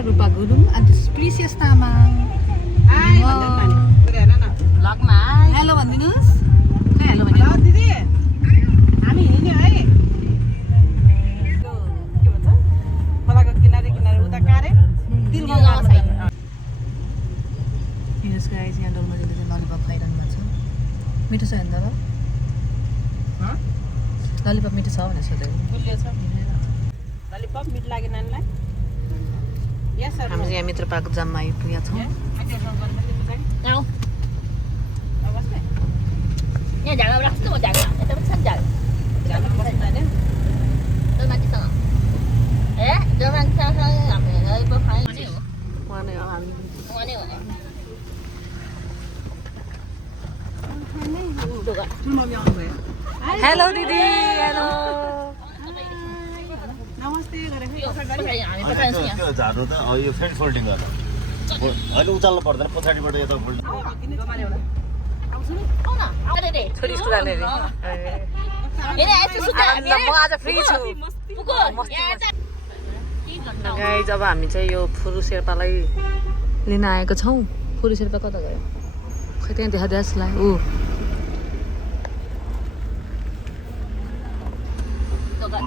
Rupa Gurung, and this is Precious Tamang. Vlogमा Hello भनिदिनुस्। खै hello भन्नु। दिदी हामी हिँड्ने है के भन्छ खोलाको किनारे किनारे उता कारे दिलमा छैन। यस गाइस यहाँ डोलमाजीले चाहिँ ललिपप खाइरहनु भएको छ। मिठो छ हेर्दा ल? ललिपप मिठो छ भनेर सोधेको। गुलियो छ ललिपप मिठ लाग्यो नानीलाई। यस सर हामी चाहिँ यहाँ मित्र पार्क जाममा आइपुगेका छौँ। Đâu? Nhà dạng là rất là dạng, nó rất dạng. जानु पर्छ हैन Tôi mang cái sao? Ê, tôi mang sao sao làm này ơi, bữa phải. उहाँ नै हो हामी। Ngon đi rồi. Được ạ. Mummy आउनु भयो। हेलो दिदी, हेलो। नमस्ते गरेको त्यो झार्नु त यो फेरि फोल्डिङ गर्नु अहिले उचाल्नु पर्दैन पछाडिबाट यता फोल्डिङ छोरी स्कुलले रे। Ini es sudah. म आज फ्री छु। Pukul. Ya, गाइस अब हामी चाहिँ यो फुरु शेर्पालाई लिन आएको छौँ। फुरु शेर्पा कता गयो? खै त्यहाँ देखा त्यसलाई। ऊ Được ạ.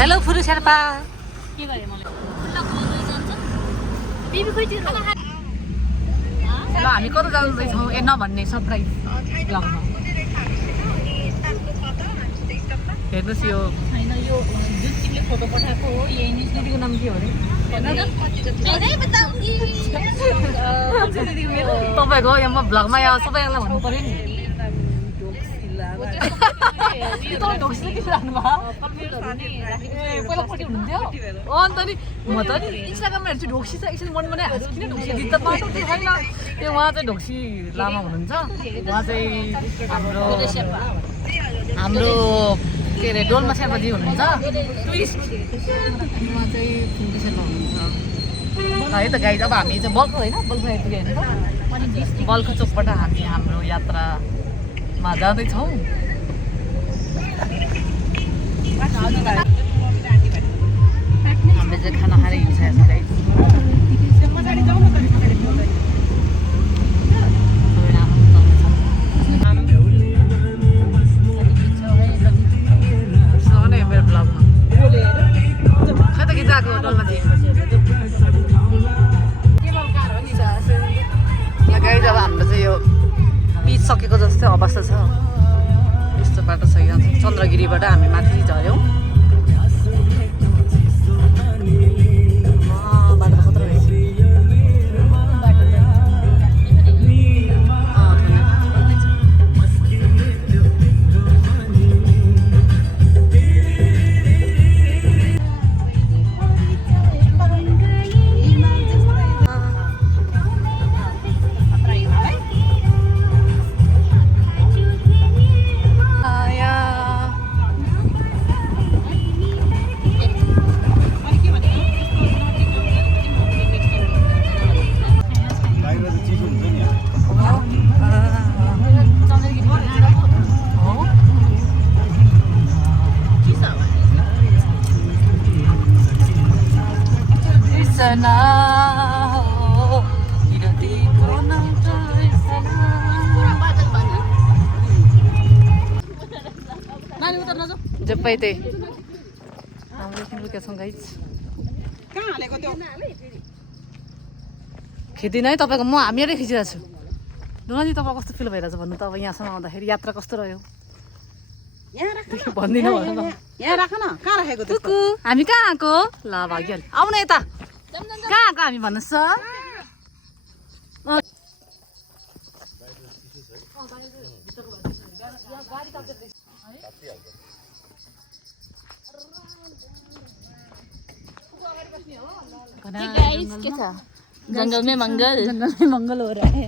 हेलो फुरु शेर्पा। के गरे मलाई? बिबी खोइ त्यो ल हामी कता जाँदैछौँ ए नभन्ने सरप्राइज ब्लगमा हेर्नुहोस् यो छैन यो जुन तिमीले फोटो पठाएको हो यही नि दिदीको नाम के हो अरे तपाईँको यहाँ म भ्लगमा यहाँ सबैलाई भन्नु पऱ्यो नि तपाईँ ढोक्सी किन राख्नुभयो पहिला फोटो हुनुहुन्थ्यो अन्त नि म त नि इन्स्टाग्राममा हेर्छु ढोक्सी छ एकछिन मन मनै हाँस किन ढोक्सी दिदी त बाटो चाहिँ छैन त्यो उहाँ चाहिँ ढोक्सी लामा हुनुहुन्छ उहाँ चाहिँ हाम्रो के अरे डोल्मा शेर्पाजी हुनुहुन्छ टुरिस्ट उहाँ चाहिँ फुन्की शेर्पा हुनुहुन्छ है त गाइज अब हामी चाहिँ बल्खु होइन बल्खु आइपुग्यो होइन त बल्खु चोकबाट हामी हाम्रो यात्रामा जाँदैछौँ हामीले चाहिँ खाना खाएर हिँडिसकेको छ गाइज पछाडि जाउँ न त पछाडि मेरो ब्लगमा खै त गीत आएको डोलमा चाहिँ गाइज अब हाम्रो चाहिँ यो पिच सकेको जस्तै अवस्था छ यस्तो बाटो छ यहाँ चन्द्रगिरीबाट हामी माथि झऱ्यौँ बाटो खतरा रहेछ जप्पै त्यही हाम्रो एकछिन रुकेका छौँ गाइज कहाँ हालेको त्यो खिच्दिनँ है तपाईँको म हामीरै खिचिरहेको छु डोलाजी तपाईँ कस्तो फिल भइरहेछ भन्नु त अब यहाँसम्म आउँदाखेरि यात्रा कस्तो रह्यो यहाँ राख भन्दिनँ भन्नु त यहाँ राख न कहाँ राखेको त्यो कुकु हामी कहाँ आएको ल भागिहाल्यो आउनु यता कहाँ आएको हामी भन्नुहोस् गाइस के छ जंगल में मंगल हो रहा है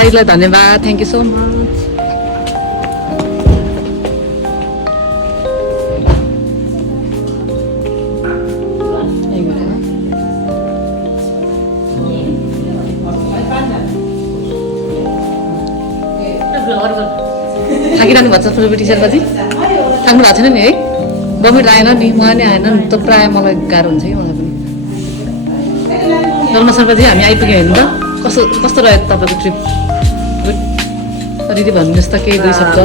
दाइलाई धन्यवाद थ्याङ्क यू सो मच थाकिरहनु भएको छ ठुलो टिचर बाजी थाक्नु भएको छैन नि है बमिट आएन नि उहाँ नि आएन नि त प्रायः मलाई गाह्रो हुन्छ कि मलाई पनि डल्मा सरबाजी हामी आइपुग्यौँ हेर्नु त कस्तो रह्यो तपाईँको ट्रिप गुड दिदी भन्नुहोस् त केही 2 शब्द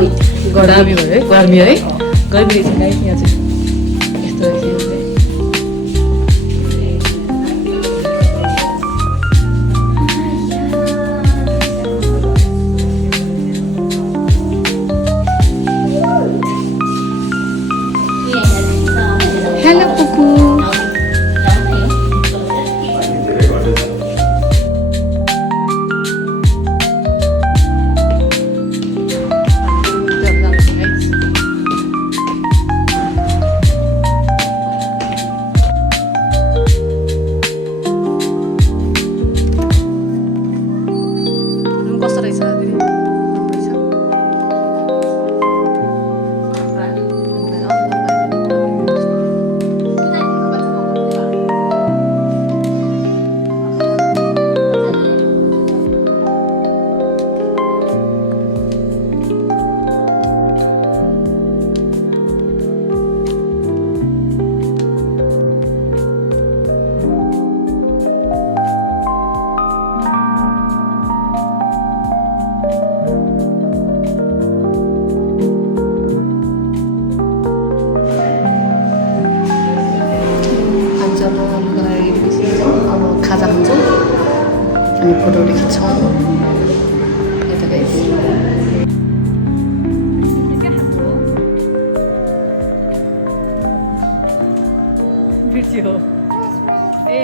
गर्मी भयो है गर्मी है गर्मी रहेछ गाइस यहाँ चाहिँ यस्तो रहेछ Hello, Pupu. कस्तो रहेछ दिदी खाजा खान्छौँ अनि फोटोहरू खिच्छौँ यता गाइस बिर्सी हो ए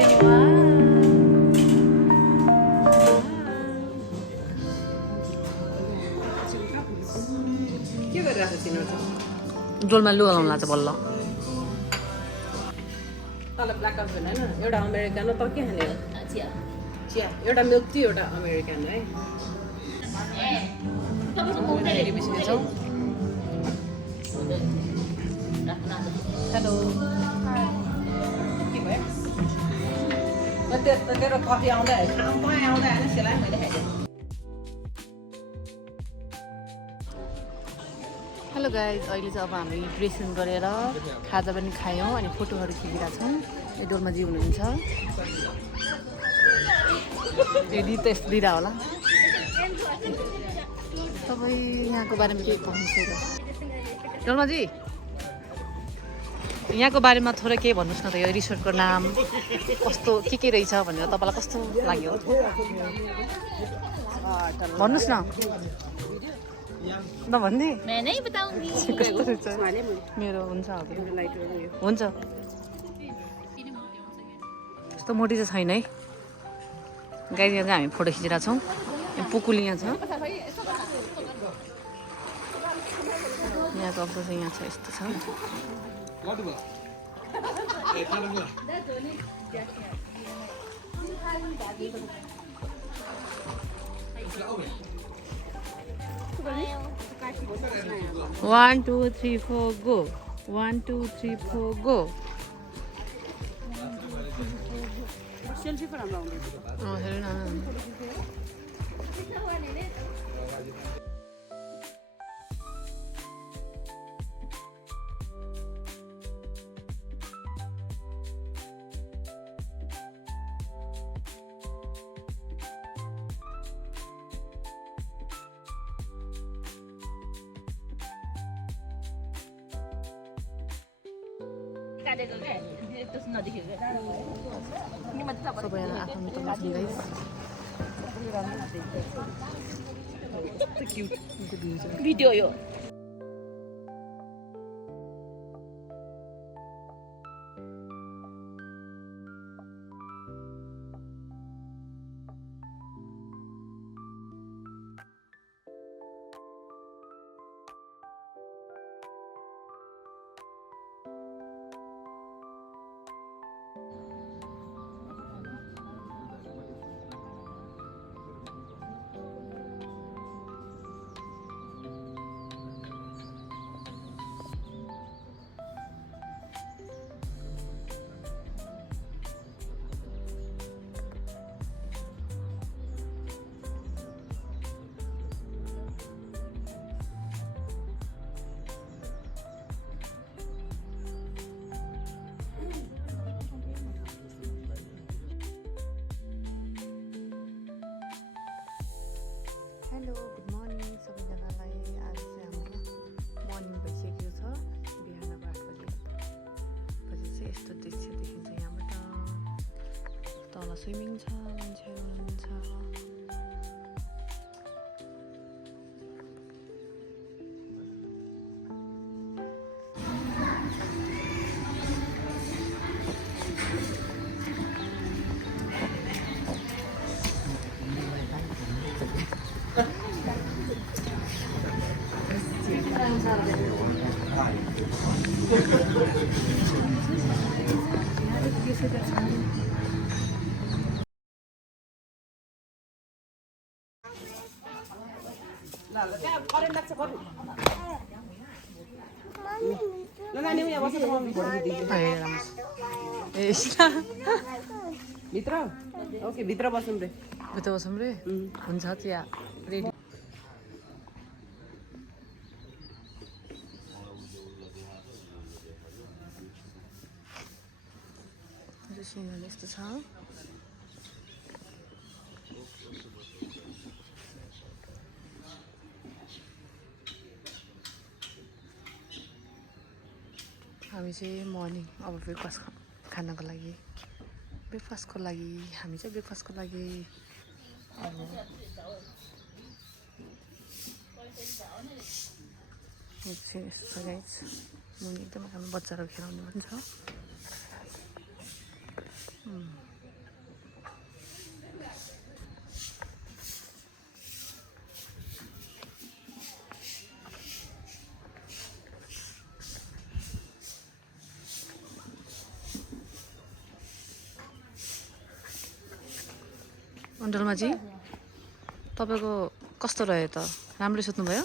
के गरिरहेको छ तिनीहरू डोलमा लुगा लाउनु लाग्छ बल्ल तल ब्ल्याक कफी होइन एउटा अमेरिकन त के खाने हो चिया चिया एउटा मिल्क टी एउटा अमेरिकन है फेरि बिस्किन्छौँ हेलो के भयो म तेरो कफी आउँदा आउँदा होइन सेलाई मैले खाइदिएँ हेलो गाइज अहिले चाहिँ अब हामी ड्रेसिङ गरेर खाजा पनि खायौँ अनि फोटोहरू खिचिरहेको छौँ यो डोलमाजी हुनुहुन्छ यदि त यस्तो दिँदा होला तपाईँ यहाँको बारेमा केही भन्नुहोस् त डोलमाजी यहाँको बारेमा थोरै केही भन्नुहोस् न त यो रिसोर्टको नाम कस्तो के रहेछ भनेर तपाईँलाई कस्तो लाग्यो भन्नुहोस् न नभन्ने मैं नहीं बताऊंगी कस्तो रहेछ मेरो हुन्छ हुन्छ यस्तो मोटी चाहिँ छैन है गाई यहाँ चाहिँ हामी फोटो खिचिरहेको छौँ पुकुली यहाँ छ यहाँको अवस्था चाहिँ यहाँ छ यस्तो छ 1 2 3 4 go 1 2 3 4 go सेल्फी पर हाम्रो आउँदैछ हेर्नु न सबैजना आफ्नो मित्रमा छन् गाइस भिडियो यो स्विमिङ छ, मान्छेहरू हुनुहुन्छ। करेन्ट लाग्छ कति ल नानी यहाँ बसेर मम्मी भनिदिन्छु भित्र ओके भित्र बसौँ रे भित्र बसौँ रे हुन्छ चिया रेडी सिनहरू यस्तो छ हामी चाहिँ मर्निङ अब ब्रेकफास्ट खानको लागि हामी चाहिँ ब्रेकफास्टको लागि अब चाहिँ यस्तो छ गाइस मुनि एकदम हामी बच्चाहरू खेलाउने पनि छ अन्डलमाजी तपाईँको कस्तो रह्यो त राम्रै सोध्नुभयो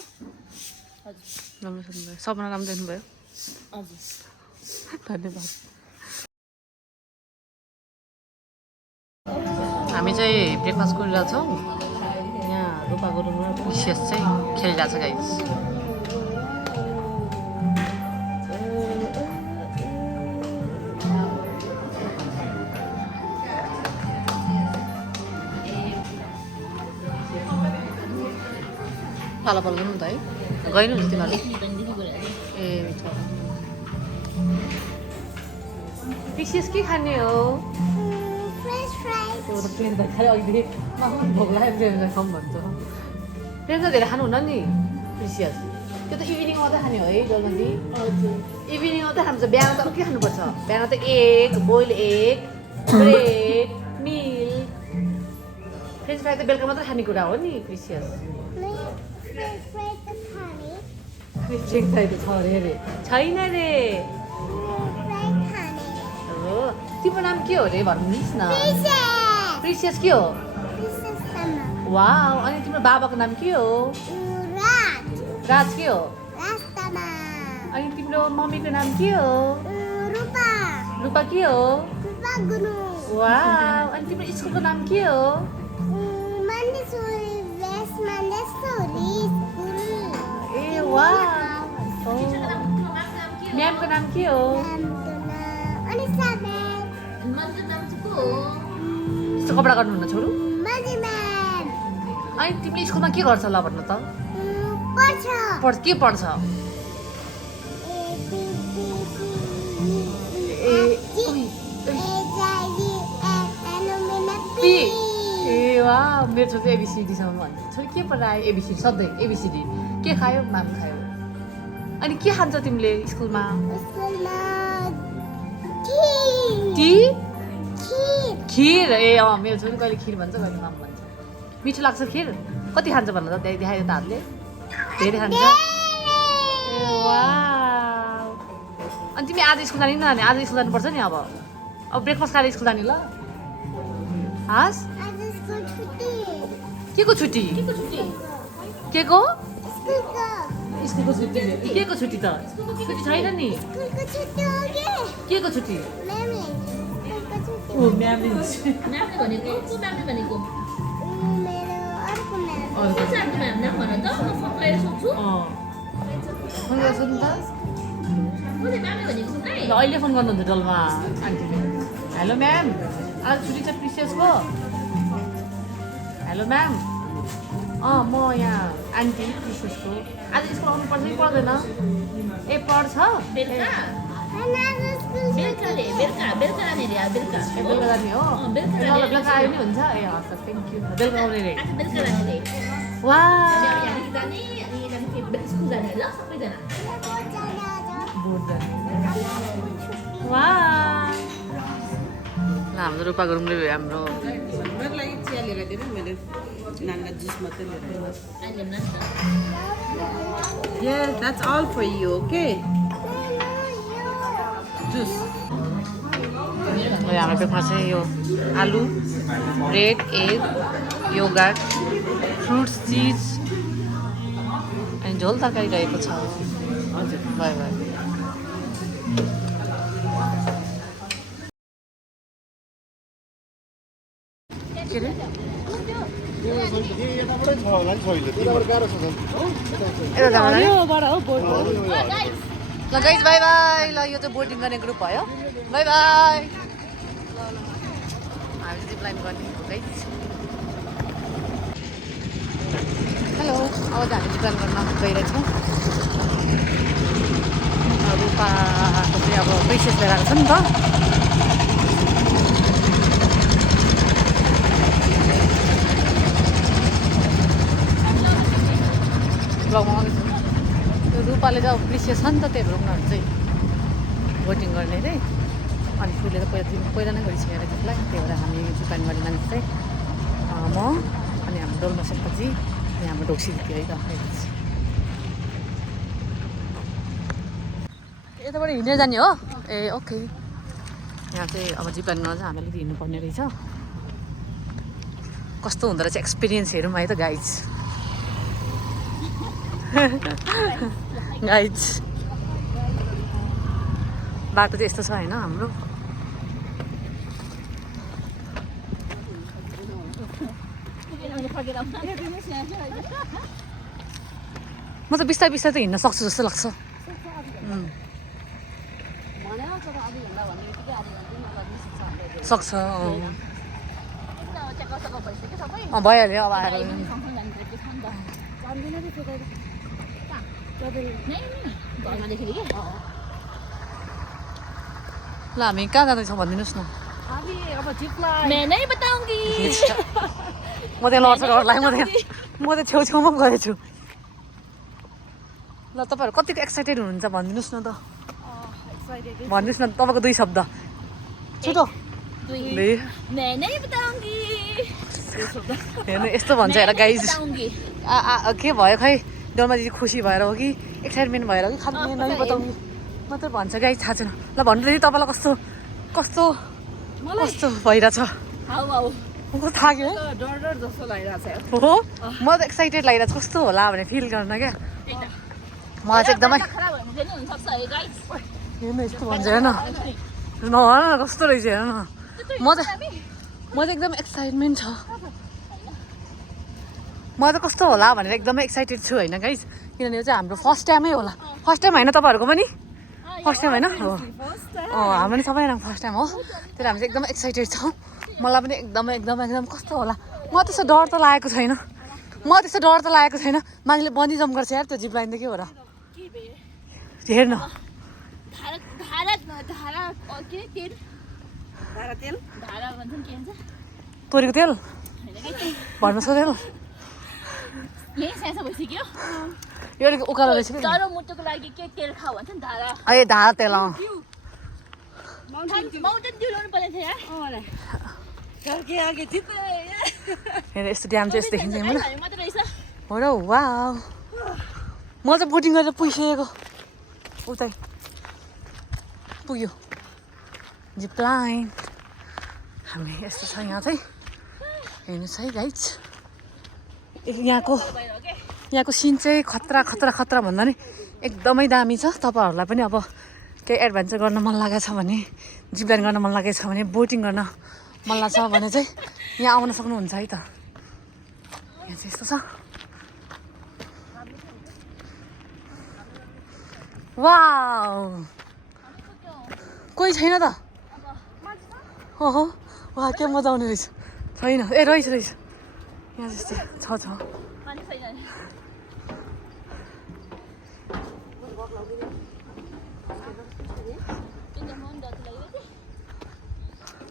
राम्रो सोध्नुभयो सबैजना राम्रो देख्नुभयो धन्यवाद हामी चाहिँ ब्रेकफास्ट गरिरहेछौँ यहाँ रूपा गुरुङ र विशेष चाहिँ खेलिरहेछ गाइस पाला पाला जानु त है गएन हुन्छ तिमीहरूले ए विशेष के खाने हो खालि अघि भोक लाग्यो प्रेमजा खाऊँ भन्छ प्रेमजा धेरै खानुहुन्न नि प्रिसियस त्यो त इभिनिङ मात्रै खाने हो है जल्दी इभिनिङ मात्रै खान्छ बिहान त के खानुपर्छ बिहान त एग बोइल एग ब्रेड मिल फ्रेन्च फ्राई त बेलुका मात्रै खाने कुरा हो नि प्रिसियस फ्रेन्च फ्राई त छ अरे छैन रे हो तिम्रो नाम के हो रे भन्नुहोस् न प्रिसियस के हो वाउ अनि तिम्रो बाबाको नाम के हो राज के हो अनि तिम्रो मम्मीको नाम के हो रूपा के हो वाउ अनि तिम्रो स्कुलको नाम के हो ए वाउ म्यामको नाम के हो यस्तो कपडा गर्नुहुन्न छोरू अनि तिमीले स्कुलमा के गर्छ ल भन्नु त के पढ्छ ए वा मेरो छोरी एबिसिडीसम्म भन्छ छोरी के पढायो एबिसिडी सधैँ एबिसिडी के खायो माम खायो अनि के खान्छ तिमीले स्कुलमा खिर ए मेरो छोरी कहिले खिर भन्छ कहिले माम भन्छ मिठो लाग्छ खिर कति खान्छ भन्नु त त्यहाँ देखायो त हातले धेरै खान्छ ए वा अनि तिमी आज स्कुल जाने न आज स्कुल जानुपर्छ नि अब ब्रेकफास्ट खाएर स्कुल जाने ल हस् के को छुट्टी के को स्कुलको छुट्टी के को छुट्टी त छुट्टी छैन नि के को छुट्टी ओ म्यामले भनेको को म्यामले भनेको अहिले फोन गर्नुहुन्छ डलमा आन्टीले हेलो म्याम आज छुट्टी छ प्रिसियसको हेलो म्याम म यहाँ आन्टी प्रिसियसको आज स्कुल आउनुपर्छ कि पर्दैन ए पढ्छ बेलुकाले बेलुका जाने रे बेलुका बेलुका जाने हो बेलुका ल बेलुका आयो नि हुन्छ ए हस् थ्याङ्क यू बेलुका आउने रे आज बेलुका जाने रे वा यहाँ जाने अनि जाने स्कुल जाने ल सबैजना वा ल हाम्रो रूपा गुरुङले हाम्रो मेरो लागि चिया लिएर दिनु मैले नानीलाई जुस मात्रै लिएर दिनु अहिले नाच्छ Yes, that's all for you, okay? Juice. हाम्रो ब्रेकफास्ट चाहिँ यो आलु ब्रेड एग योगर्ट फ्रुट्स चिज अनि झोल तरकारी रहेको छ हजुर बाई बाई के अरे ल गाइज बाई बाई ल यो चाहिँ बोटिङ गर्ने ग्रुप भयो बाई बाई हामी चाहिँ प्लान गर्ने हो गाइज हेलो अब चाहिँ हामी प्लान गर्न गइरहेछौँ रूपाको चाहिँ अब प्रिसेस लिएर आएको छ नि त ब्लगमा आउँदैछ त्यो रूपाले चाहिँ अब प्रिसियस छ नि त त्यही भएर उनीहरू चाहिँ भोटिङ गर्ने रे अनि फुलले त पहिला नै गरिसकेर त्यसलाई त्यही भएर हामी प्लान गर्ने मान्छे चाहिँ म अनि हाम्रो डोल्मा शेर्पाजी अनि हाम्रो ढोक्सी दिदी है त यताबाट हिँडेर जाने हो ए ओके यहाँ चाहिँ अब जिप लाइन गर्न चाहिँ हामीले अलिकति हिँड्नुपर्ने रहेछ कस्तो हुँदो रहेछ एक्सपिरियन्स हेरौँ है त गाइज गाइज बाटो चाहिँ यस्तो छ होइन हाम्रो म त बिस्तारै बिस्तारै त हिँड्न सक्छु जस्तो लाग्छ सक्छ भइहाल्यो अब आएर ल हामी कहाँ जाँदैछौँ भनिदिनुहोस् न मैं नहीं बताऊंगी म त्यहाँ लड्छ डरलाई म त छेउछेउमा पनि गरेको छु ल तपाईँहरू कतिको एक्साइटेड हुनुहुन्छ भनिदिनुहोस् न त भनिदिनुहोस् न तपाईँको 2 शब्द छिटो मैं नहीं बताऊंगी हेर्नु यस्तो भन्छ हेर गाइज के भयो खै डोल्मा दिदी खुसी भएर हो कि एक्साइटमेन्ट भएर हो कि खालि नै बताउनु मात्रै भन्छ गाइज थाहा छैन ल भन्नु दिदी तपाईँलाई कस्तो कस्तो कस्तो भइरहेछ कस्तो थाहा कि डर जस्तो लागिरहेको छ हो म त एक्साइटेड लागिरहेको छ कस्तो होला भनेर फिल गर्न क्या मलाई चाहिँ एकदमै हेर्नु यस्तो भन्छ हेर्न नभन न कस्तो रहेछ हेर्न म चाहिँ एकदम एक्साइटमेन्ट छ म चाहिँ कस्तो होला भनेर एकदमै एक्साइटेड छु होइन गाइज किनभने यो चाहिँ हाम्रो फर्स्ट टाइमै होला फर्स्ट टाइम होइन तपाईँहरूको पनि फर्स्ट टाइम होइन हो हाम्रो पनि सबैजना फर्स्ट टाइम हो त्यही हामी चाहिँ एकदम एक्साइटेड छौँ मलाई पनि एकदम कस्तो होला म त्यस्तो डर त लागेको छैन मान्छेले बन्दी जम्प गर्छ यार त्यो जिप लाइन त के हो र हेर्न तोरीको तेल भरमा तेल यो अलिक उकालो रहेछ कि मुटुको लागि के तेल खाऊ भन्छ नि धारा ए धारा तेल माउन्टेन ड्यू ल्याउनु पर्ने थियो हेर यस्तो ड्याम चाहिँ यस्तो देखिन्छ मलाई मात्रै रहेछ हो र वाउ म चाहिँ बोटिङ गरेर पुगिसकेको उतै पुग्यो जिप लाइन हामी यस्तो छ यहाँ चाहिँ हेर्नुहोस् है गाइज यहाँको सिन चाहिँ खतरा भन्दा नि एकदमै दामी छ तपाईँहरूलाई पनि अब केही एडभेन्चर गर्न मन लागेको छ भने जिप लाइन गर्न मन लागेको छ भने बोटिङ गर्न मन लाग्छ भने चाहिँ यहाँ आउन सक्नुहुन्छ है त यहाँ चाहिँ यस्तो छ वाउ कोही छैन त ओहो वा के मजा आउने रहेछ छैन ए रहेछ यहाँ जस्तो छ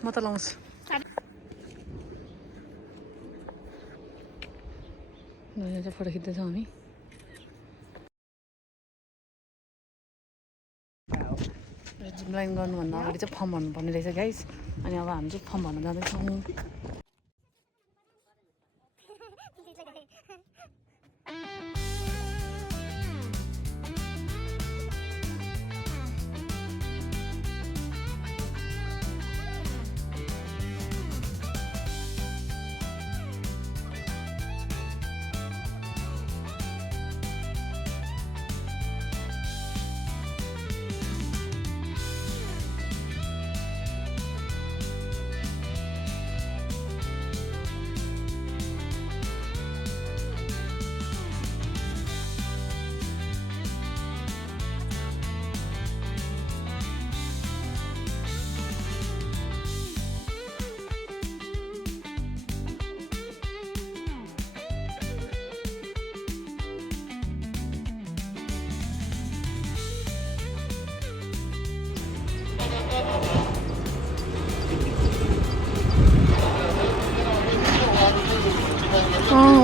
म त लाउँछु यहाँ चाहिँ फोटो खिच्दैछौँ हामी जिमलाइन गर्नुभन्दा अगाडि चाहिँ फर्म भर्नुपर्ने रहेछ गाइस अनि अब हामी चाहिँ फर्म भर्न जाँदैछौँ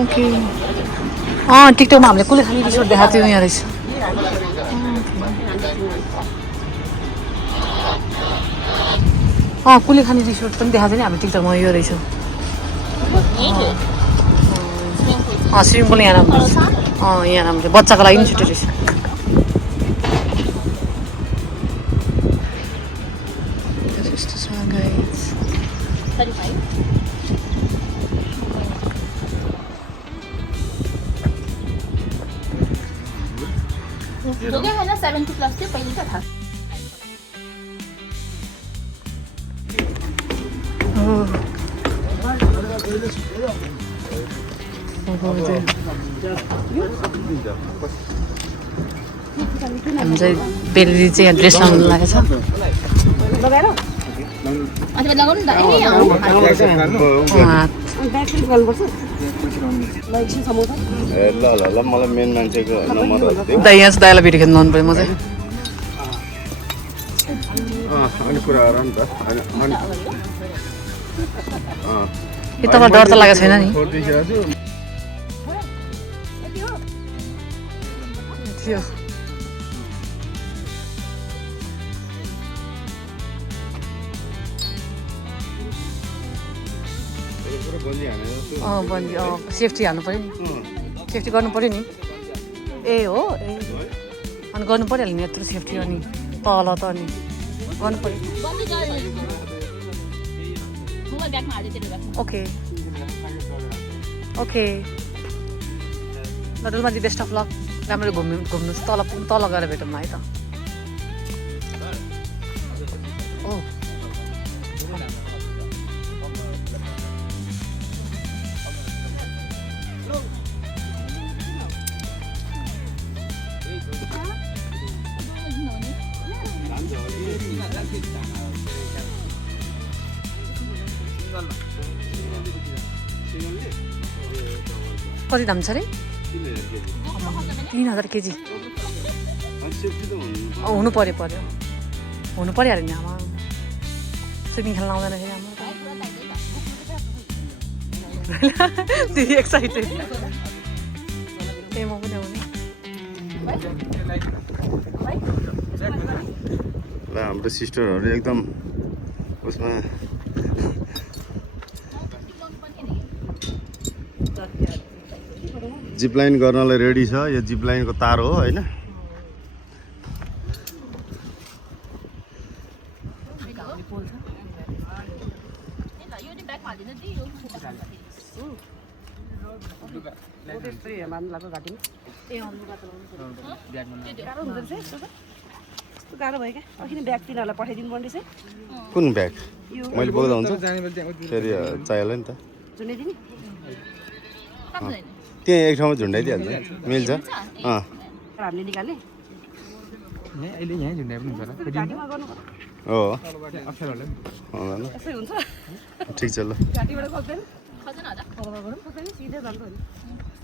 ओके टिकटकमा हामीले कुले खाने रिसोर्ट देखाएको थियो यहाँ रहेछ कुले खाने रिसोर्ट पनि देखाएको थियो नि हामीले टिकटकमा यो रहेछ स्विमिङ पुल यहाँ राम्रो यहाँ राम्रो बच्चाको लागि पनि छुट्टै रहेछ यस्तो छ गाइस हो गया है ना 70 प्लस से पहले का था हामी चाहिँ बेलुकी चाहिँ यहाँ ड्रेस लाउनु लागेको छ अच्छा लगाउनु नि त ल मलाई मेन मान्छेको नम्बर यहाँ चाहिँ दाइलाई भिडियो खेल्नु लाउनु पऱ्यो म चाहिँ अनि कुरा गर नि त के तपाईँलाई डर त लागेको छैन नि थियो बन्दी सेफ्टी हाल्नु पऱ्यो नि सेफ्टी गर्नु पऱ्यो नि ए हो ए अनि गर्नु परिहाल्यो नि यत्रो सेफ्टी अनि तल त अनि गर्नु पऱ्यो okay okay Dolmaji best of luck राम्रो घुम्नु तल गएर भेटौँ न है त कति दाम छ अरे 3000 केजी हुनु पर्यो हुनु परिहाल्यो नि आमा स्विमिङ खेल्न आउँदैन फेरि हाम्रो एक्साइटेड ए म पनि आउने ल हाम्रो सिस्टरहरू एकदम उसमा जिपलाइन गर्नलाई रेडी छ यो जिपलाइनको तार हो हैन गाह्रो भयो क्या अघि ब्याग तिनीहरूलाई पठाइदिनु पर्ने चाहिँ कुन ब्याग मैले बोक्दा हुन्छ फेरि चाहिहाल्यो नि त झुन्डाइदिने त्यहाँ एक ठाउँमा झुन्डाइदिइहाल्छ मिल्छ हामीले निकाल्ने अहिले यहीँ झुन्डाइ पनि हुन्छ घाँटीमा गर्नु हो अप्सन होला यसै हुन्छ ठिक छ ल घाँटीबाट खोज्दैन खोज्दैन सिधै जान्छ नि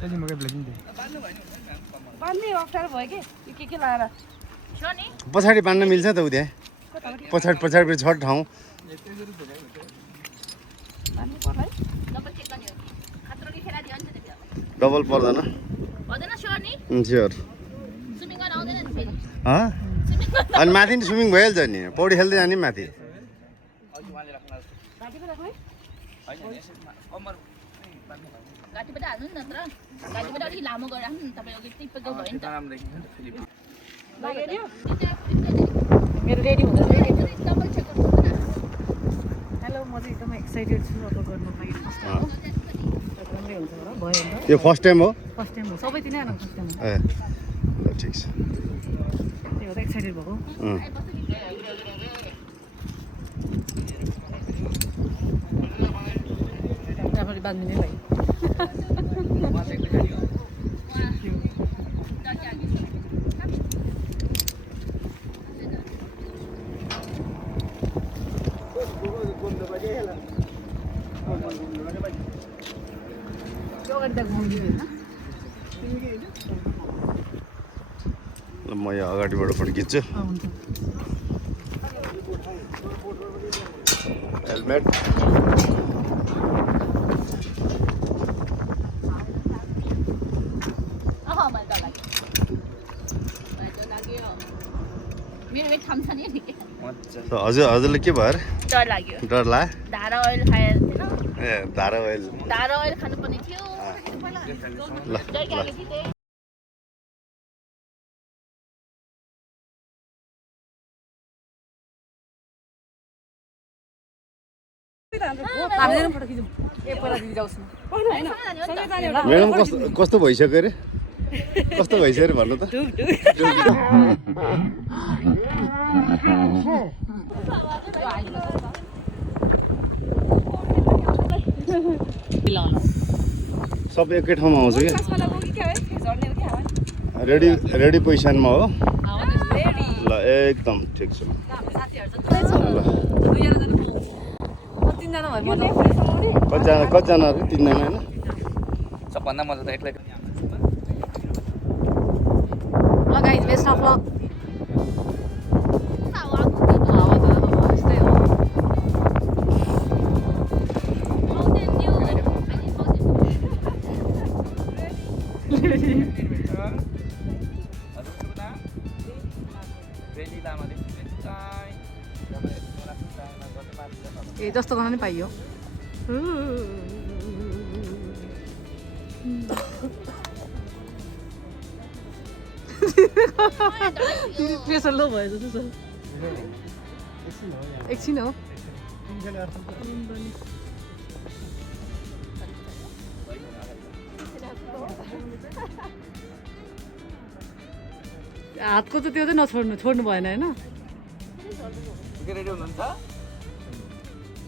अहिले म केही ब्ल्याकिङ बाँध्ने अप्ठ्यारो भयो कि के लाएर पछाडि बाँध्न मिल्छ त उता पछाडि छ ठाउँ डबल पर्दैन पर्दैन स्योर नि स्योर स्विमिङ गर्न आउँदैन नि फेरि अनि माथि नि स्विमिङ भइहाल्छ नि पौडी खेल्दै जाने माथि घाँटीबाट हाल्नु नि नत्र घाँटीबाट अलिक लामो गरेर राख्नु नि तपाईँ अघि टिपेको भयो नि त मेरो रेडी हुँदैन डबल चेक गर्नु न हेलो म चाहिँ एकदमै एक्साइटेड छु अब गर्नु लागि फर्स्ट टाइम हो राम्रै हुन्छ होला भयो नि यो फर्स्ट टाइम हो फर्स्ट टाइम हो सबैतिर आएर फर्स्ट टाइम हो ए ल ठिक छ त्यही भएर एक्साइटेड भएको त्यहाँबाट बाद मिल्ने भाइ ल म यहाँ अगाडिबाट पनि खिच्छु हेलमेट मेरो वेट कम छ नि हजुरले के भयो डर लाग्यो डर ला धारा ओइल खाएर थिएन ए धारा ओइल खानुपर्ने थियो ल म्याडम कस्तो भइसक्यो अरे कस्तो भइसक्यो अरे भन्नु त सब एकै ठाउँमा आउँछ क्या रेडी पोजिसनमा हो ल एकदम ठिक छ कतिजना अरे 3 जना होइन सबभन्दा मजा त एक्लै ल गाइज बेस्ट अफ लक ए जस्तो गर्न नि पाइयो प्रेसर लो भयो जस्तो छ एकछिन हो हातको चाहिँ त्यो चाहिँ छोड्नु भएन होइन रेडी हुनुहुन्छ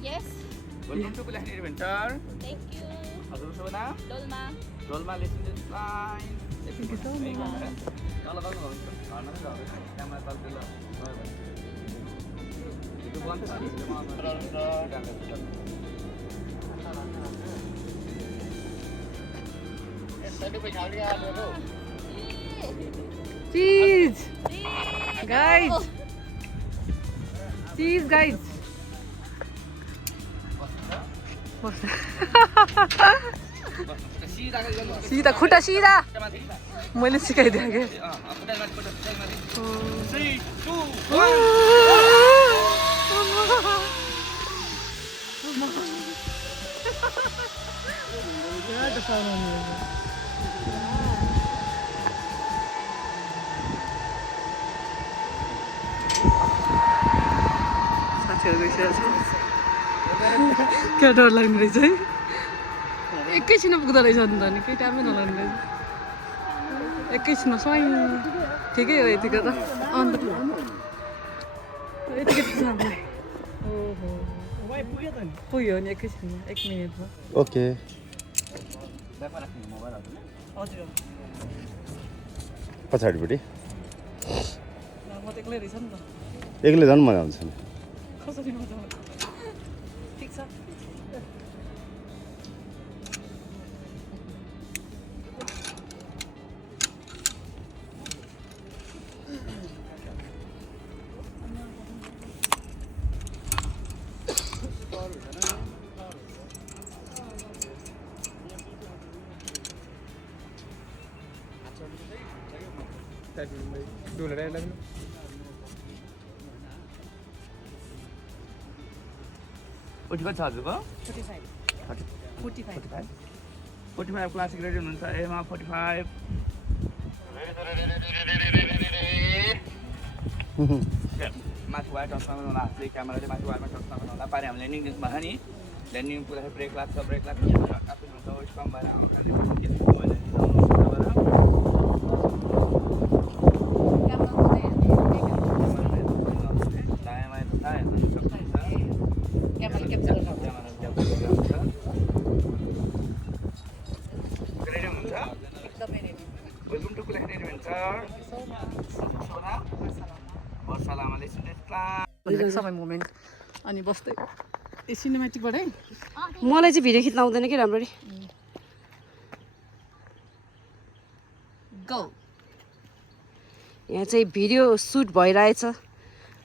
yes welcome to plan adventure thank you हजुर शुभ नाम Dolma Dolma lesson this line तल गर्नु हुन्छ घरमा नै जाऊ क्यामेरा तल त्यो बन्द छ चीज गाइज चीज गाइज सीधा खुट्टा सीधा मैले सिकाइदिएँ क्या साथीहरू गइसकेको छ क्या डर लाग्ने रहेछ है एकैछिनमा पुग्दो रहेछ नि त नि केही टाइमै नलाग्ने रहेछ एकैछिनमा स्वाइङ ठिकै हो यतिको त अन्त यतिकै पुग्छ हामीलाई पुग्यो नि एकैछिनमा 1 मिनटमा ओके हजुर पछाडिपट्टि म त एक्लै रहेछ नि त एक्लै झन् मजा आउँछ नि कसरी मजा आउँछ ठिक छ उठी कति छ हजुरको 45 45 क्लासिक रेडी हुनुहुन्छ एमा 45 माथि वायर टच नगर्नु होला हातले क्यामेरा चाहिँ माथि वायरमा टच नगर्नु होला पारि हामी ल्यान्डिङ गेजमा छ नि ल्यान्डिङ पुग्दाखेरि ब्रेक लाग्छ आफै हुन्छ वेस्ट कम भएर सबै मोमेन्ट अनि बस्दै ए सिनेमेटिकबाटै मलाई चाहिँ भिडियो खिच्न आउँदैन कि राम्ररी गो यहाँ चाहिँ भिडियो सुट भइरहेछ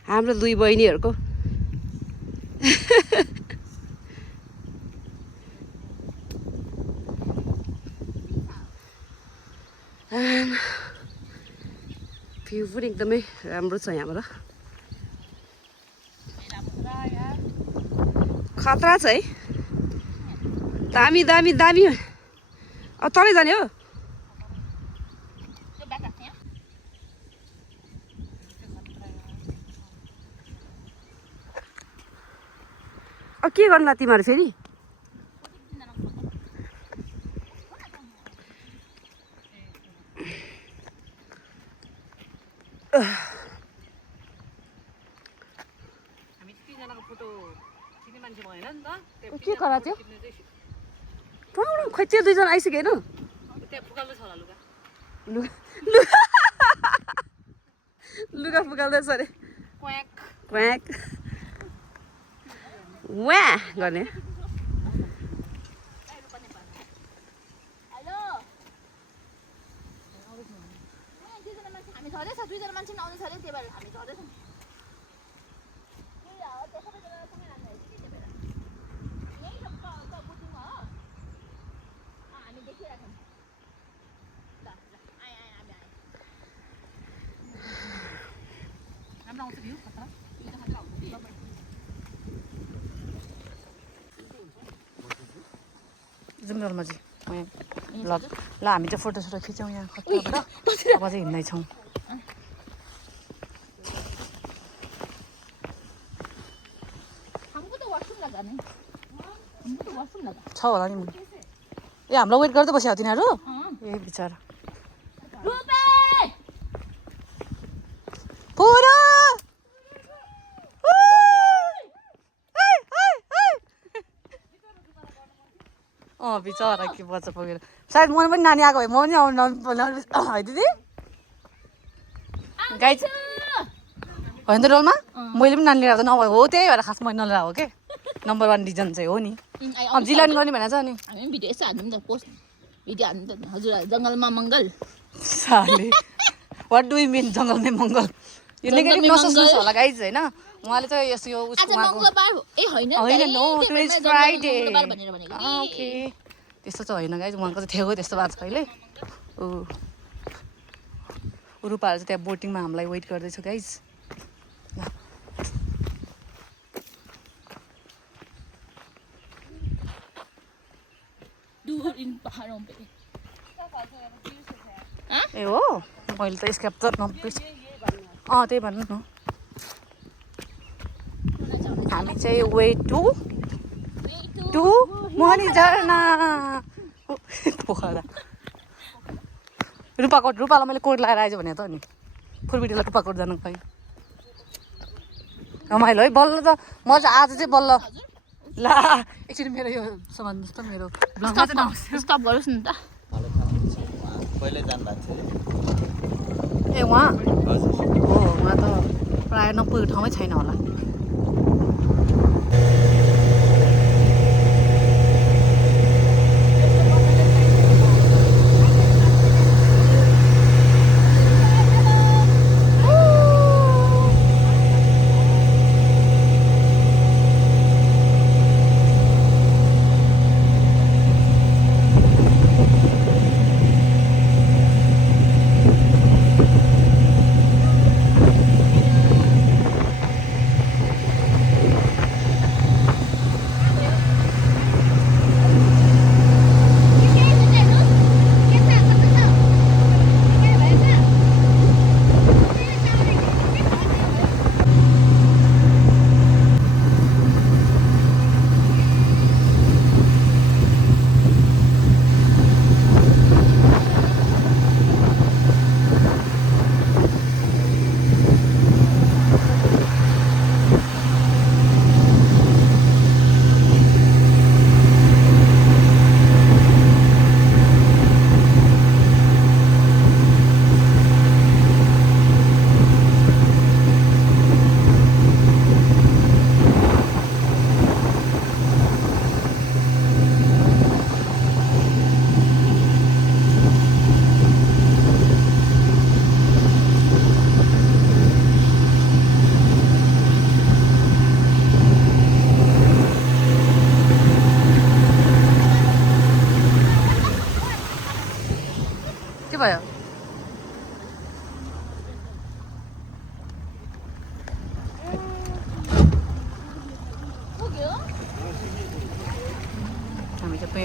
हाम्रो दुई बहिनीहरूको भ्यू पनि एकदमै राम्रो छ यहाँबाट खतरा छ है दामी दामी दामी अब तलै जाने हो अब के गर्नु तिमीहरू फेरि हामी तिनजनाको फोटो खिच्ने मान्छे भएन नि त के करा त्यो खोइ त्यो दुईजना आइसक्यो होइन त्यहाँ फुकाल्दैछ होला लुगा लुगा लुगा फुकाल्दैछ अरे क्वाक क्वाक वा गर्ने हामी झर्दैछ दुईजना मान्छे आउँदैछ अरे त्यही भएर हामी झर्दैछौँ हामी देखिरहेछौँ राम्रो आउँछ भ्यू खतरा जाउँ डरमा चाहिँ ल ल हामी चाहिँ फोटोसोटो खिच्यौँ यहाँ खतराबाट अब चाहिँ हिँड्दैछौँ छ होला नि ए हामीलाई वेट गर्दै बस्यो तिनीहरू ए बिचरा पुरा अँ बिचरा के बच्चा पुगेर सायद म पनि नानी आएको भए म पनि आउनु है दिदी गाई होइन त रोलमा मैले पनि नानी लिएर आएको नभए हो त्यही भएर खास मैले नलिएर हो के नम्बर 1 रिजन चाहिँ हो नि जिलान गर्ने भनेको छ नि हामी भिडियो यसो हाल्नु त पोस्ट भिडियो हाल्नु त हजुर जङ्गलमा मङ्गल साले वाट डु यु मिन जङ्गलमै मङ्गल यो नेगेटिभ नसोच्नुहोस् होला गाइज होइन उहाँले चाहिँ यस्तो यो आज मङ्गलबार ए होइन होइन नो टुडे इज फ्राइडे भनेर भनेको ओके त्यस्तो चाहिँ होइन गाइज उहाँको चाहिँ थियो त्यस्तो भएको छ कहिले रूपाहरू चाहिँ त्यहाँ बोटिङमा हामीलाई वेट गर्दैछ गाइज ए हो मैले त स्क्याप त नबिर्स त्यही भन्नु न हामी चाहिँ वे टु मोहनी झरना पोखरा रूपालाई मैले कोट लगाएर आएछ भने त नि फुलबिटीलाई रूपाकोट जानु खै रमाइलो है बल्ल त म चाहिँ आज चाहिँ बल्ल ला एकचोटि मेरो यो सामान जस्तो मेरो ब्लगमा चाहिँ नआउँछ स्टप गरोस् न त पहिल्यै जानुभएको ए उहाँ थियो हो उहाँ त प्रायः नपुगेको ठाउँमै छैन होला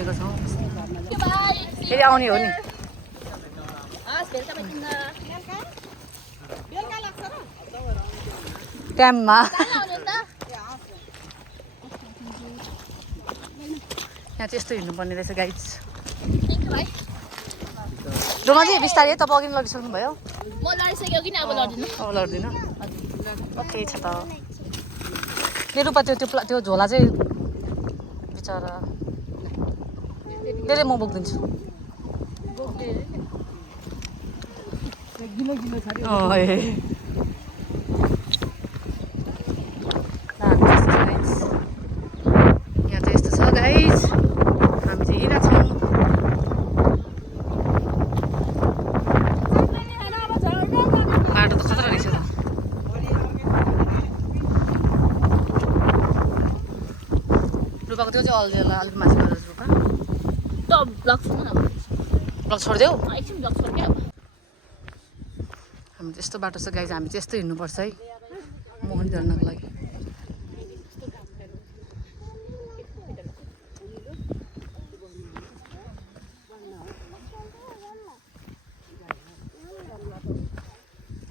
हिँडेको छौँ Bye. फेरि आउने हो नि Beluka makin na. टाइममा Ano ulit na? यहाँ चाहिँ यस्तो हिँड्नुपर्ने रहेछ guides Thank you, bye. Doma चाहिँ बिस्तारै तपाईँ अघि लगिसक्नु भयो Mo larisay yung ginagawa din. अब लड्दिनँ ओके छ त मेरो रूपा त्यो झोला चाहिँ बिचरा धेरै म बोकिदिन्छु यहाँ चाहिँ यस्तो छ गाइस हामी चाहिँ हिँडेको छौँ बाटो त खतरा रहेछ त रूपाको त्यो चाहिँ अल्झेला अलिक माथि गरेर रूपा To, vlog mo na. Block छोडिदेऊ एकछिन vlog छोड क्या. हामी चाहिँ यस्तो बाटो छ गाइस हामी चाहिँ यस्तो हिँड्नुपर्छ है मोहन झर्नको लागि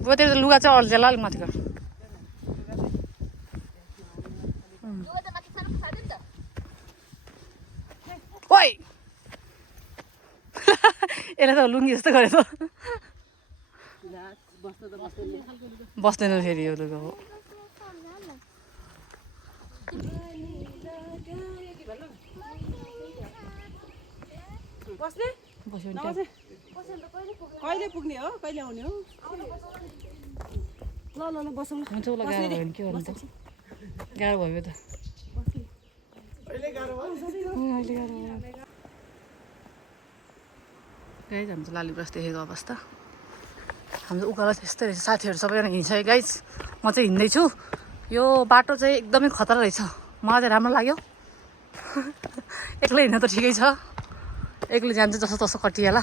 बुवा त्यो लुगा चाहिँ अल्झेला अलिक माथि गर Luwa na makisarap sa atin to. ओइ यसले त लुङ्गी जस्तो गरेछ बस्दैन फेरि यो लुगा हो बस्ने बस्यो भने कहिले पुग्ने हो कहिले आउने हो ल ल ल बसौँ हुन्छ उसलाई गाह्रो भयो भने के गर्नु त गाह्रो भयो त अहिले गाह्रो भयो गाइज हाम्रो चाहिँ लालीब्रस देखेको अवस्था हाम्रो उकालो त्यस्तै रहेछ साथीहरू सबैजना हिँड्छ है गाइज म चाहिँ हिँड्दैछु यो बाटो चाहिँ एकदमै खतरा रहेछ मलाई चाहिँ राम्रो लाग्यो एक्लै हिँड्न त ठिकै छ एक्लै जान्छ जस्तो तस्तो कटिएला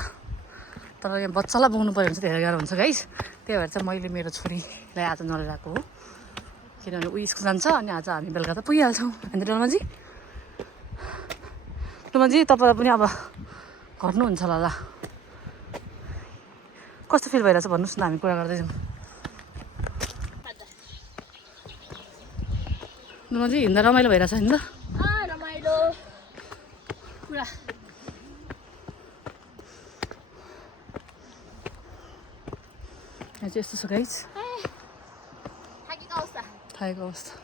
तर यहाँ बच्चालाई बोक्नु पऱ्यो भने चाहिँ धेरै गाह्रो हुन्छ गाइस त्यही भएर चाहिँ मैले मेरो छोरीलाई आज नलिरहेको हो किनभने ऊ स्कुल जान्छ अनि आज हामी बेलुका त पुगिहाल्छौँ अन्त डोलमाजी तपाईँलाई पनि अब घट्नुहुन्छ होला ल कस्तो फिल भइरहेछ भन्नुहोस् न हामी कुरा गर्दैछौँ डोलमाजी हिँड्दा रमाइलो भइरहेछ नि त Ramailo. Pura. यहाँ चाहिँ यस्तो छ गाइस Hagi kausa. थाकेको अवस्था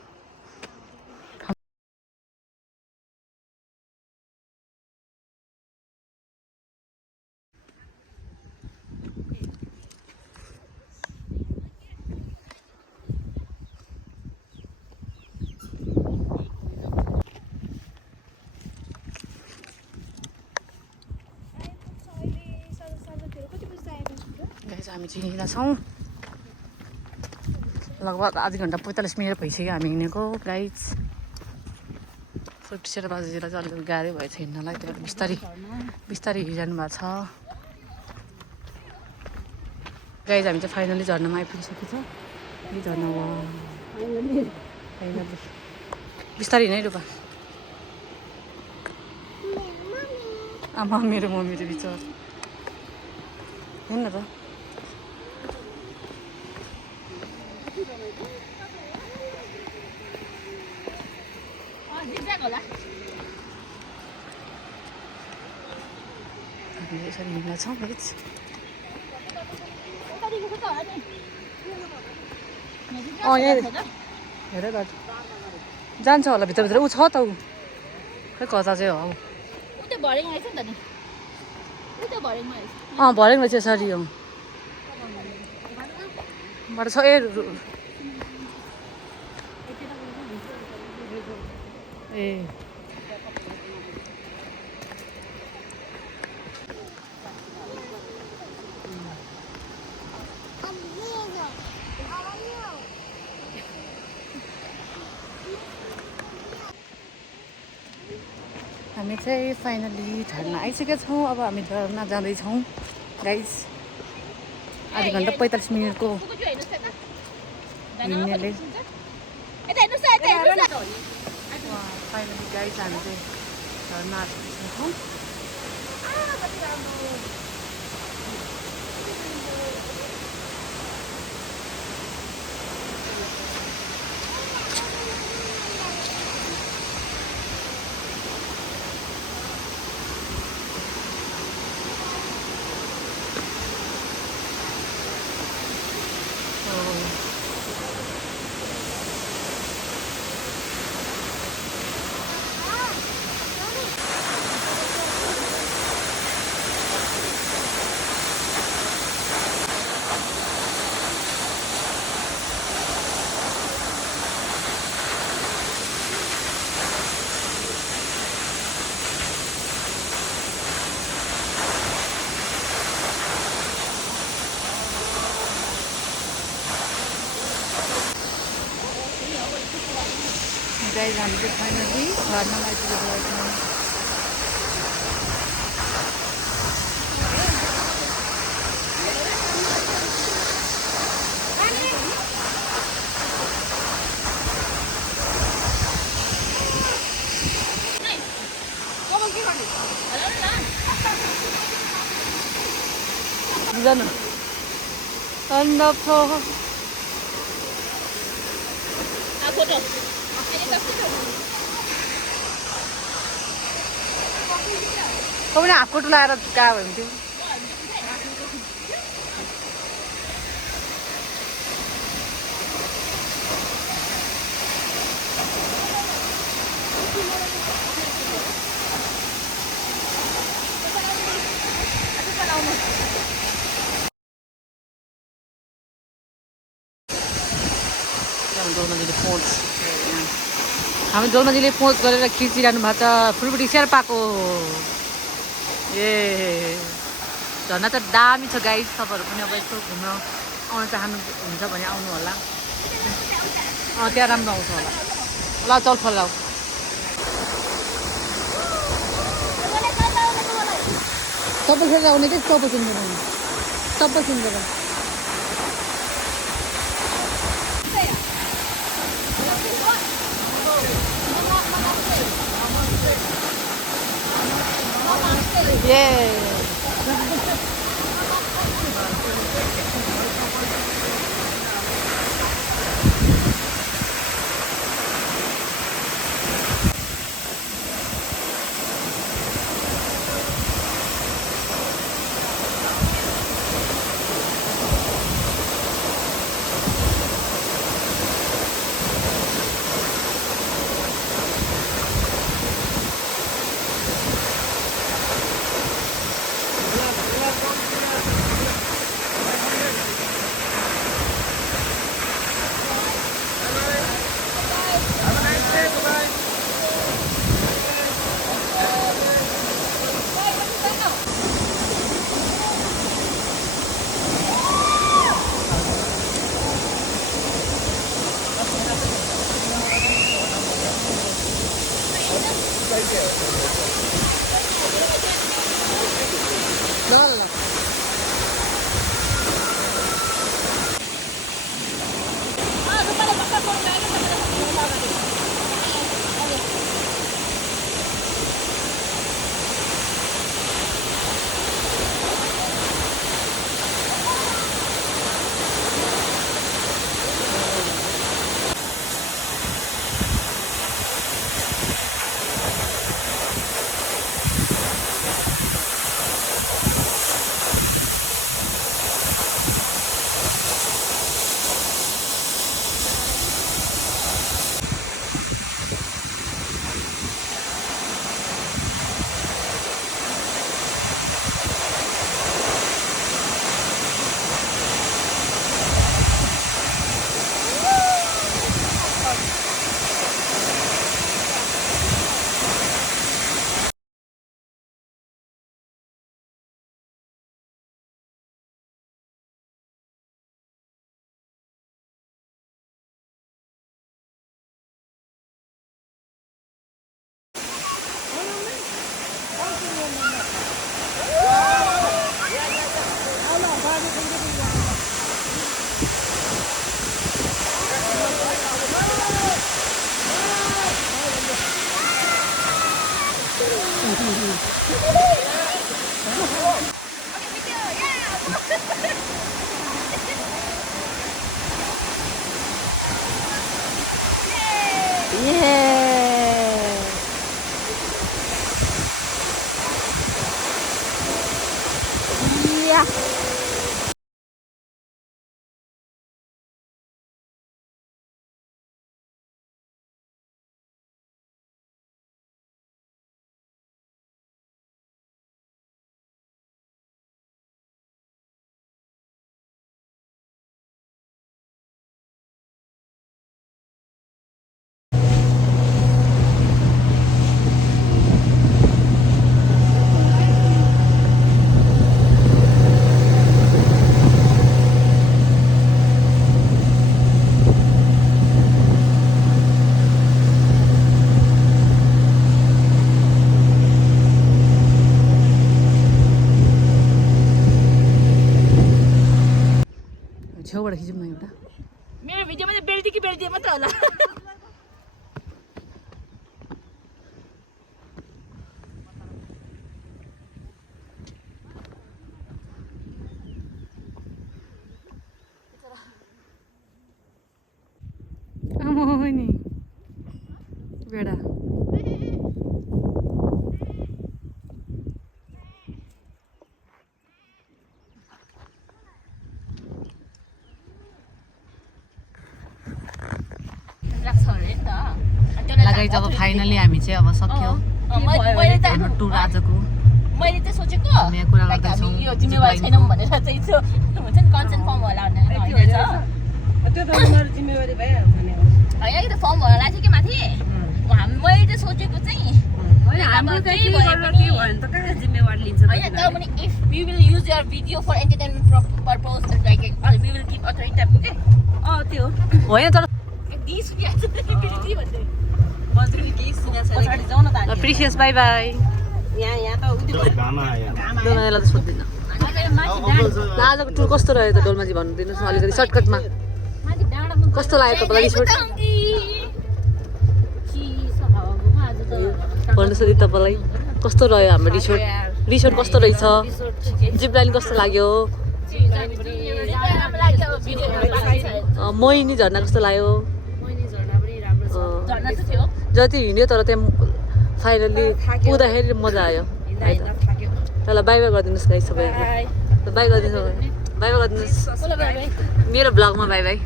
गाइस हामी चाहिँ हिँडेका छौँ लगभग आधी घन्टा 45 मिनट भइसक्यो हामी हिँडेको गाइस 57 बजेतिर चाहिँ अलिकति गाह्रै भएछ हिँड्नलाई त्यही भएर बिस्तारै हिँडिरहनु भएको छ गाइस हामी चाहिँ फाइनली झर्नामा आइपुगिसकेको छ यो झर्ना हो फाइनली बिस्तारै हिँड है रूपा आमा मेरो मम्मी चाहिँ बिचरा हिँड्न त Hola. हामीले यसरी हिँड्न छौँ guys Tadi ko sa ani. यहाँ हेर बाटो जान्छ होला भित्रभित्र ऊ छ त ऊ खै कता चाहिँ हो Ute boring ai ni. Ute boring mai. भरेको रहेछ यसरी हो बाटो छ ए हामी चाहिँ फाइनली झर्ना आइसकेका छौँ अब हामी झर्ना जाँदैछौँ गाइस आधी घन्टा 45 मिनटको हिँड्नेले Ete no sa. Finally guys हामी चाहिँ झर्ना आइसकेको छ गाइस हामी चाहिँ फाइनली घरमा आइपुगेको छौँ। बुझ्दैन अन्त फोटो पनि हाफ कोट लगाएर गएको हुन्थ्यो। हामी दोलमाजीले पोज गरेर खिचिरहनु भएको छ फुलबुटी शेर्पाको। ए झर्ना त दामी छ गाइस, तपाईँहरू पनि अब यस्तो घुम्न आउन चाहनुहुन्छ भने आउनु होला। त्यहाँ राम्रो आउँछ होला। ल चल फलाऊ चप्पल खेलेर आउने कि चप्पल किन्दैन चप्पल किन्दैन। छेउबाट खिचौँ न एउटा मेरो भिडियोमा चाहिँ बेल्टी कि बेल्टी मात्र होला नि बेडा लाग्छ अरे नि त लगाइ जब फाइनली हामी चाहिँ अब सक्यो मैले त हाम्रो टुर आजको मैले चाहिँ सोचेको यहाँ कुरा like गर्दैछौँ हामी यो जिम्मेवारी छैनौँ भनेर चाहिँ त्यो हुन्छ नि कन्सेन्ट फर्म होला भनेर होइन छ त्यो त उनीहरू जिम्मेवारी भइहाल्छ नि होइन कि त फर्म होला लाग्थ्यो कि माथि मैले चाहिँ सोचेको चाहिँ होइन हाम्रो चाहिँ के गरेर के भयो भने त कहाँ जिम्मेवारी लिन्छ त होइन तर पनि if we will use your video for entertainment purpose like we will give authority टाइपको के त्यो होइन तर दिस भन्दै बस्दै केही सुनेको छैन पछाडि जाउँ न त हामी प्रिसियस बाई बाई यहाँ त उति घाम आयो डोलमाजीलाई त सोध्दिनँ आजको टुर कस्तो रह्यो त डोलमाजी भन्नु दिनुहोस् न अलिकति सर्टकटमा कस्तो लाग्यो तपाईँलाई रिसोर्ट भन्नुहोस् न तपाईँलाई कस्तो रह्यो हाम्रो रिसोर्ट कस्तो रहेछ जिप लाइन कस्तो लाग्यो मोहिनी झर्ना कस्तो लाग्यो जति हिँड्यो तर त्यहाँ फाइनल्ली पुग्दाखेरि मजा आयो है त ल बाई बाई गरिदिनुहोस् गाई सबैलाई बाई गरिदिनुहोस् बाई बाई गरिदिनुहोस् मेरो ब्लगमा bye bye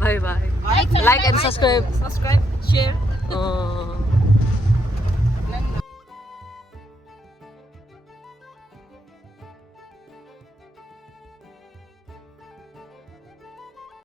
bye bye like and subscribe subscribe share